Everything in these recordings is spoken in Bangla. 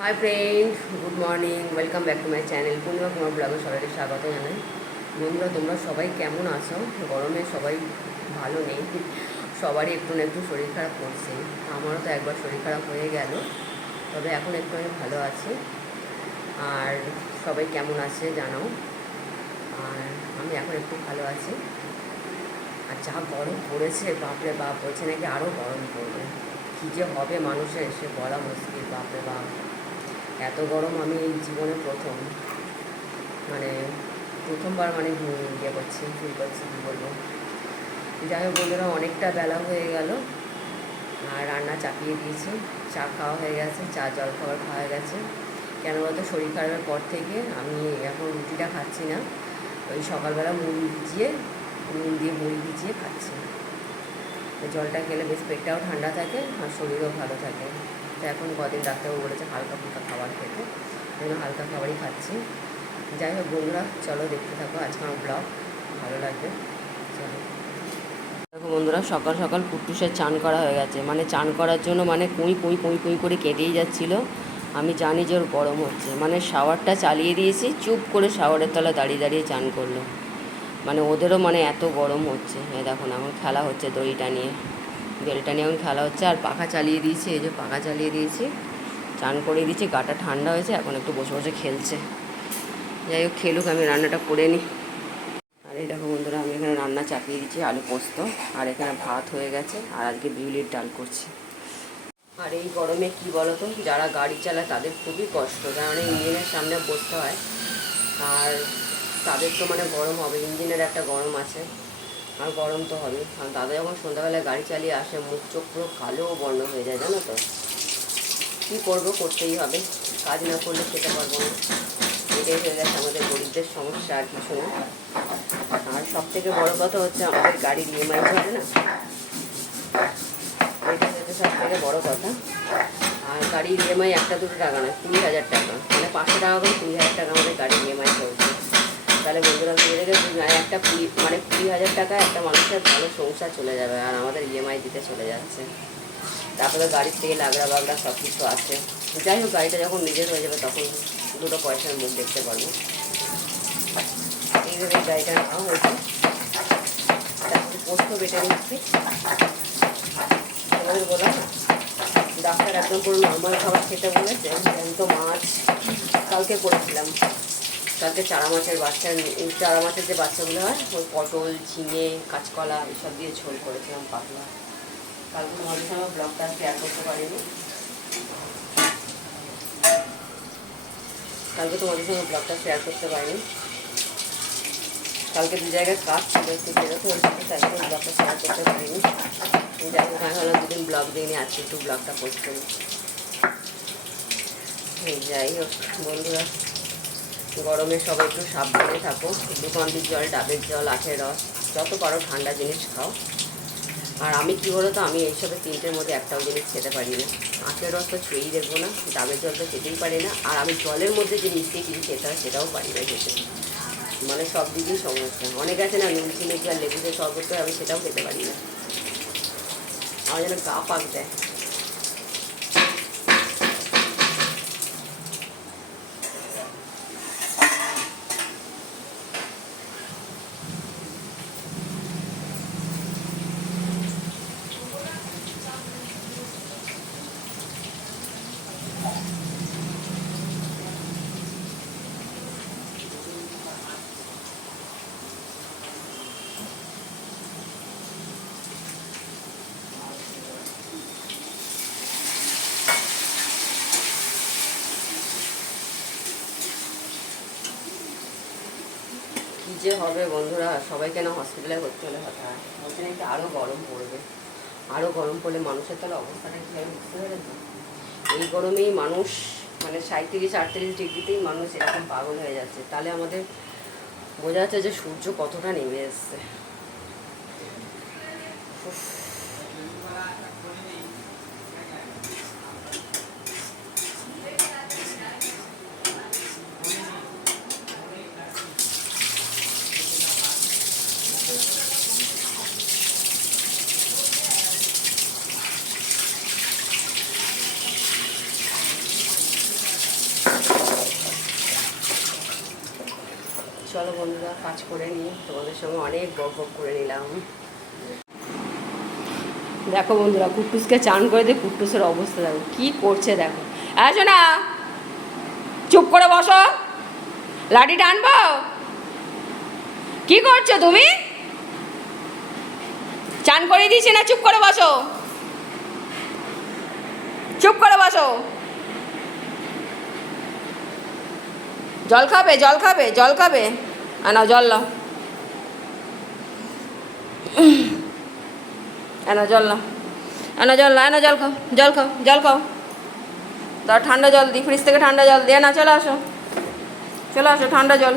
Hi friend good morning welcome back to my channel Purnima Kumar ব্লগে সবাইকে স্বাগত জানাই। বন্ধুরা, তোমরা সবাই কেমন আছো? গরমে সবাই ভালো নেই। সবারই একটু না একটু শরীর খারাপ করছে। আমারও তো একবার শরীর খারাপ হয়ে গেল। তবে এখন একটু আমি ভালো আছি। আর সবাই কেমন আছে জানাও। আর আমি এখন একটু ভালো আছি। আর যা গরম পড়েছে, বাপরে বাপ, বলছে নাকি আরও গরম পড়বে। কী যে হবে মানুষের, সে বলা মুশকিল, বাপরে বাপ। এত গরম আমি এই জীবনে প্রথম। মানে প্রথমবার মানে ইয়ে করছি ফিল করছি, কী বলব। যাই হোক বন্ধুরা, অনেকটা বেলা হয়ে গেল। আর রান্না চাপিয়ে দিয়েছি। চা খাওয়া হয়ে গেছে, চা জল খাবার খাওয়া গেছে। কেন বলতো, শরীর খারাপের পর থেকে আমি এখন রুটিটা খাচ্ছি না। ওই সকালবেলা মুড়ি ভিজিয়ে, নুন দিয়ে মুড়ি ভিজিয়ে খাচ্ছি। জলটা খেলে বেশ পেটটাও ঠান্ডা থাকে আর শরীরও ভালো থাকে। তো এখন কদিন ডাক্তারবাবু বলেছে হালকা ফুলকা খাবার খেতে। জন্য হালকা খাবারই খাচ্ছি। যাই হোক বন্ধুরা, চলো দেখতে থাকো আজকে আমার ব্লগ ভালো লাগবে। চলো। দেখো বন্ধুরা, সকাল সকাল কুট্টুসের চান করা হয়ে গেছে। মানে চান করার জন্য মানে কুঁই কুঁই কুঁই কুঁই করে কেটেই যাচ্ছিল। আমি জানি যে ওর গরম হচ্ছে। মানে শাওয়ারটা চালিয়ে দিয়েছি, চুপ করে শাওয়ারের তলা দাঁড়িয়ে দাঁড়িয়ে চান করল। মানে ওদেরও মানে এত গরম হচ্ছে। এ দেখুন আমার খেলা হচ্ছে দড়িটা নিয়ে। বেলটা নিয়ে এখন খেলা হচ্ছে, আর পাখা চালিয়ে দিয়েছি, এই যে পাখা চালিয়ে দিয়েছি, চান করে দিয়েছি, গাটা ঠান্ডা হয়েছে, এখন একটু বসে বসে খেলছে। যাই হোক, খেলুক, আমি রান্নাটা করে নিই। আর এই দেখো বন্ধুরা, আমি এখানে রান্না চাপিয়ে দিচ্ছি আলু পোস্ত, আর এখানে ভাত হয়ে গেছে, আর আজকে বিউলির ডাল করছি। আর এই গরমে কি বলতো, যারা গাড়ি চালায় তাদের খুবই কষ্ট কারণ ইঞ্জিনের সামনে বসতে হয়। আর তাদের তো মানে গরম হবে, ইঞ্জিনের একটা গরম আছে। আর গরম তো হবে আর দাদা যখন সন্ধ্যাবেলায় গাড়ি চালিয়ে আসে, মুখ চোখ পুরো কালো বর্ণ হয়ে যায়, জানো তো? কী করব, করতেই হবে। কাজ না করলে খেতে পারব না। এটাই হয়ে গেছে আমাদের গরিবদের সমস্যা, আর কিছু না। আর সব থেকে বড় কথা হচ্ছে আমাদের গাড়ির ইএমআই চলে না? এটা হচ্ছে সব থেকে বড় কথা। আর গাড়ির ইএমআই একটা দুটো টাকা না কুড়ি হাজার টাকা। মানে পাঁচশো টাকা করে কুড়ি হাজার টাকা আমাদের গাড়ির ইএমআই চলছে। তাহলে বন্ধুরা ভেবে রেখে একটা কুড়ি মানে কুড়ি হাজার টাকা একটা মানুষের ভালো সংসার চলে যাবে, আর আমাদের ইএমআই দিতে চলে যাচ্ছে। তারপরে গাড়ির থেকে লাগড়া বাগড়া সব কিছু আছে। যাই হোক, গাড়িটা যখন নিজের হয়ে যাবে তখন দুটো পয়সার মুখ দেখতে পারব। এইভাবে গাড়িটা নেওয়া হয়েছে তারপরে পোস্ত বেটে নিচ্ছি তোমাদের বললাম ডাক্তার একদম পুরো নর্মাল খাবার খেতে বলেছে, জ্যান্ত মাছ। কালকে করেছিলাম। কালকে চারা মাছের বাচ্চা চারা মাছের যে বাচ্চাগুলো হয়, ওই পটল, ঝিঙে, কাঁচকলা, এসব দিয়ে ঝোল করেছিলাম পাতলা। কালকে তোমাদের সঙ্গে ব্লগটা শেয়ার করতে পারিনি। কালকে তোমাদের সঙ্গে ব্লগটা শেয়ার করতে পারিনি। কালকে দু জায়গায় কাজ ছিল একটু হয়েছিল তাই জন্য ব্লগটা শেয়ার করতে পারিনি। যাই হোক আমি দুদিন ব্লগ দিইনি আজকে একটু ব্লগটা পোস্ট করি। যাই হোক, বন্ধুরা। গরমে সবাই একটু সাবধানে থাকো। গ্লুকন্ডির জল, ডাবের জল, আখের রস, যত পারো ঠান্ডা জিনিস খাও। আর আমি কী বলো তো আমি এইসবের তিনটের মধ্যে একটাও জিনিস খেতে পারি না। আখের রস তো ছুঁয়েই দেখব না, ডাবের জল তো খেতেই পারি না, আর আমি জলের মধ্যে যে মিশিয়ে কিছু খেতে হয় সেটাও পারি না খেতে। মানে সব দিকেই সমস্যা। অনেক আছে না, নুন, চিনি আর লেবুতে শরবত আমি সেটাও খেতে পারি না। আমার যেন গা পাক দেয় যে হবে বন্ধুরা, সবাই কেন হসপিটালে ভর্তি হলে কথা বলছে নাকি আরও গরম পড়বে। আরও গরম পড়লে মানুষের তাহলে অবস্থাটা কী হবে বুঝতে তো এই গরমেই মানুষ মানে সাঁত্রিশ আটত্রিশ ডিগ্রিতেই মানুষ এরকম পাগল হয়ে যাচ্ছে। তাহলে আমাদের বোঝা যাচ্ছে যে সূর্য কতটা নেমে এসছে। বন্ধুরা কাজ করে নিই। তোমাদের সঙ্গে অনেক বক করে নিলাম। দেখো বন্ধুরা, কুট্টুসকে চান করে দিয়ে কুট্টুসের অবস্থা দেখো, কি করছে দেখো। আসো না চুপ করে বসো। লাঠি টানবো কি করছ তুমি? চান করে দিয়েছি না, চুপ করে বসো। চুপ করে বসো। জল খাবে জল খাবে জল খাবে। আনা জল নাও আনা জল নাও আনা জল নাও আনা জল খাও জল খাও জল খাও তার ঠান্ডা জল দিই ফ্রিজ থেকে ঠান্ডা জল দিয়ে না চলে আসো চলে আসো ঠান্ডা জল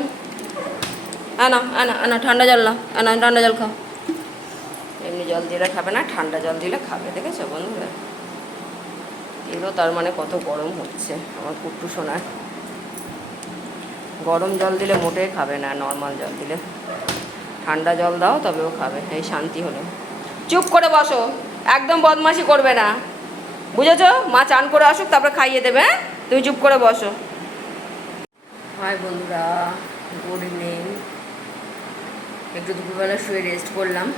আনা আনা আনা ঠান্ডা জল নাও আনা ঠান্ডা জল খাও এমনি জল দিলে খাবে না ঠান্ডা জল দিলে খাবে দেখেছ বন্ধুরা এগুলো তার মানে কত গরম হচ্ছে আমার কুট্টু সোনার গরম জল দিলে মোটেই খাবে না নর্মাল জল দিলে। ঠান্ডা জল দাও, তবেও খাবে, এই শান্তি হলো। চুপ করে বসো, একদম বদমাশি করবে না। বুঝেছ? মা চান করে আসুক, তারপরে খাইয়ে দেবে হ্যাঁ? তুমি চুপ করে বসো। হাই বন্ধুরা গুড ইভিনিং একটু দুপুরবেলা শুয়ে রেস্ট করলাম।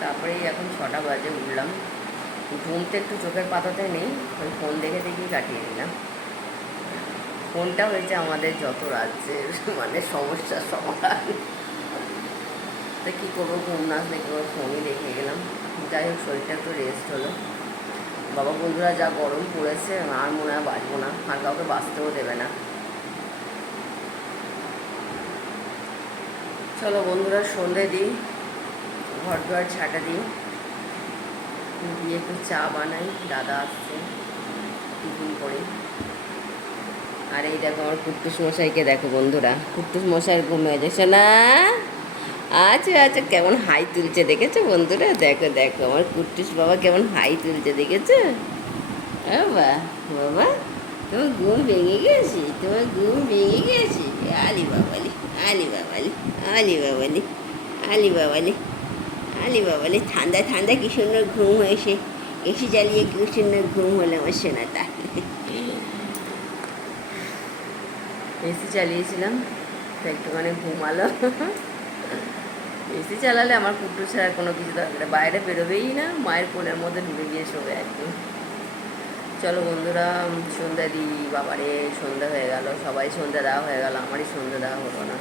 তারপরেই এখন ছটা বাজে, উঠলাম। ঘুমতে একটু চোখের পাতাতে নেই, ওই ফোন দেখে দেখেই কাটিয়ে দিলাম। ফোনটা হয়েছে আমাদের যত রাজ্যের মানে সমস্যার সমাধান। তো কী করব, ঘুম না কী ফোনই দেখে গেলাম। যাই হোক, শরীরটা একটু রেস্ট হলো। বাবা, বন্ধুরা যা গরম পড়েছে, আর মনে হয় বাঁচবো না। আর কাউকে বাঁচতেও দেবে না। চলো বন্ধুরা, সন্ধে দিই। ঘর দুয়ার ছাটা দিই। দিয়ে একটু চা বানাই, দাদা আসছে। টিফিন করি। আর এই দেখো আমার কুট্টুস মশাইকে দেখো বন্ধুরা। কুট্টুস মশাইয়ের ঘুমে যাচ্ছে না আচ্ছা আচ্ছা কেমন হাই তুলছে দেখেছ বন্ধুরা? দেখো দেখো, আমার কুট্টুস বাবা কেমন হাই তুলছে দেখেছ? বাবা বাবা, তোমার ঘুম ভেঙে গেছি, তোমার ঘুম ভেঙে গেছি। আলি বাবালি আলি বাবালি আলি বাবালি আলি বাবালি আলি বাবালি। ঠান্ডা ঠান্ডা কি সুন্দর ঘুম হয়েছে। এসি জ্বালিয়ে কি সুন্দর ঘুম হলো আমার সোনাটা এসি চালিয়েছিলাম, তো একটুখানি ঘুমালো। এসি চালালে আমার কুটু ছাড়া কোনো কিছু দরকার। বাইরে বেরোবেই না, মায়ের কোলের মধ্যে ঢুকে গিয়ে শোবে একদম চলো বন্ধুরা, সন্ধ্যা দিই বাবারে, সন্ধ্যা হয়ে গেল, সবাই সন্ধ্যা দেওয়া হয়ে গেল, আমারই সন্ধ্যা দেওয়া হলো না।